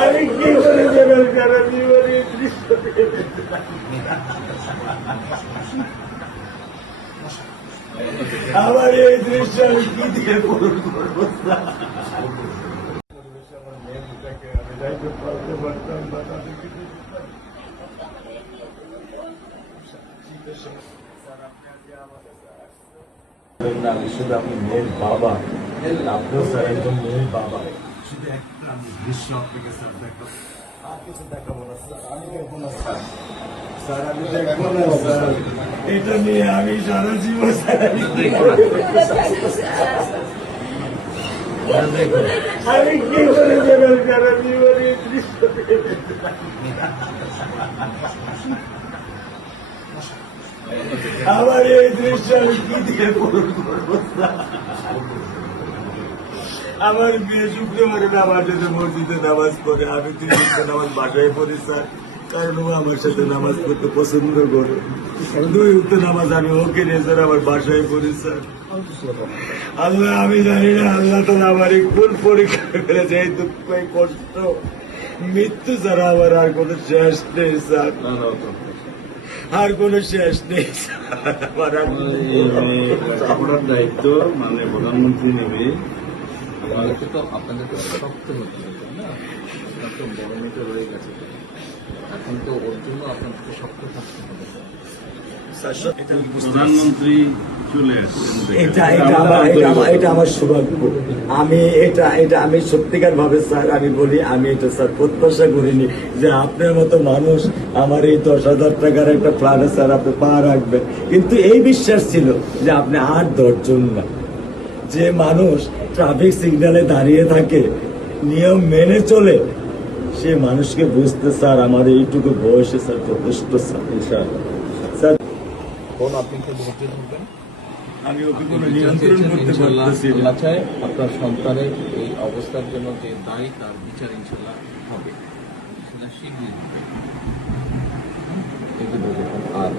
আমি কি করে দেবেন সারা জীবনে দৃশ্য আমার এই দৃশ্য আমি কি দিয়ে পূরণ করবো? শুধু আপনি মেয়ের বাবা, আপনিও স্যার একজন মেয়ের বাবা। শুধু একটা আমি দৃশ্য আপনাকে স্যার দেখো, আর কিছু দেখাবো না স্যার, আমি দেখবো না স্যার, স্যার আমি দেখবো না স্যার, এটা নিয়ে আমি সারা জীবন স্যার আমি কি করে দেবেন সারা জীবনে দৃশ্য আমার এই দৃশ্য আমি কি দিয়ে পূরণ করবো? আমার মেয়ে শুক্রবারে আমার সাথে মসজিদে নামাজ পড়ে, আমি 3 ওয়াক্ত নামাজ বাসায় পড়ি স্যার, কারণ ও আমার সাথে নামাজ পড়তে পছন্দ করে। 2 ওয়াক্ত নামাজ আমি ওকে নিয়ে স্যার আমার বাসায় পড়ি স্যার। আল্লাহ আমি জানি না আল্লাহ তো আমার কোন পরীক্ষা ফেলেছে, এই দুঃখ এই কষ্ট মৃত্যু ছাড়া আমার আর কোনো শেষ নেই স্যার, আর কোনো শেষ নেই স্যার। আপনার দায়িত্ব মানে প্রধানমন্ত্রী নেবে, তো আপনাদেরকে শক্ত হতে হবে না, আপনার তো বড় মেয়েটা রয়ে গেছে, এখন তো ওর জন্য আপনাদেরকে শক্ত থাকতে হবে। প্রধানমন্ত্রী চলে আসছেন, এটা আমার সৌভাগ্য। আমি আমি সত্যিকার ভাবে স্যার আমি বলি, আমি এটা স্যার প্রত্যাশা করিনি যে আপনার মতো মানুষ আমার এই 10,000 টাকার একটা প্ল্যানে স্যার আপনি পা রাখবেন, কিন্তু এই বিশ্বাস ছিল যে আপনি 8-10 জন না, যে মানুষ ট্রাফিক সিগন্যালে দাঁড়িয়ে থাকে, নিয়ম মেনে চলে, সে মানুষকে বুঝতে স্যার আমার এইটুকু বয়সে স্যার যথেষ্ট স্যার। স্যার আপনি একটু ধৈর্য ধরবেন, আমি ওকে কোনো নিয়ন্ত্রণ করতে পারতেছি না। আল্লাহ চায় আপনার সন্তানের এই অবস্থার জন্য যে দায়ী, তার বিচার ইনশাল্লাহ হবে, সেটা শীঘ্রই হবে। আর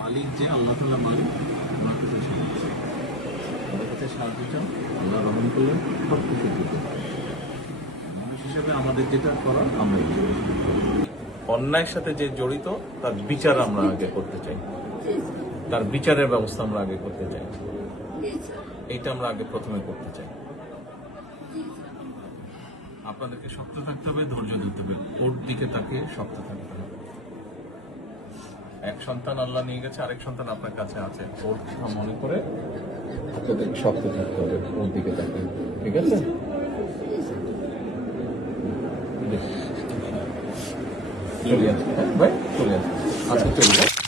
মালিক যে আল্লাহ তাআলা মালিক, ওনার কাছে সাহায্য চাই, ওনার কাছে সাহায্য চাও, আল্লাহ রহম করলেন সব কিছু দিতে পারে। মানুষ হিসেবে আমাদের যেটা করার আমরা অন্যায়ের সাথে যে জড়িত তার বিচার আমরা আগে করতে চাই, তার বিচারের ব্যবস্থা আমরা আগে করতে চাই, এইটা আমরা আগে প্রথমে করতে চাই। আপনাদেরকে শক্ত থাকতে হবে, ধৈর্য ধরতে হবে, ওর দিকে তাকে শক্ত থাকতে হবে। এক সন্তান আল্লাহ নিয়ে গেছে, আরেক সন্তান আপনার কাছে আছে, ওর কথা মনে করে আপনাদেরকে শক্ত থাকতে হবে, ওর দিকে তাকে, ঠিক আছে? চলে আসবে, ভাই চলে আসবে, আজকে চলে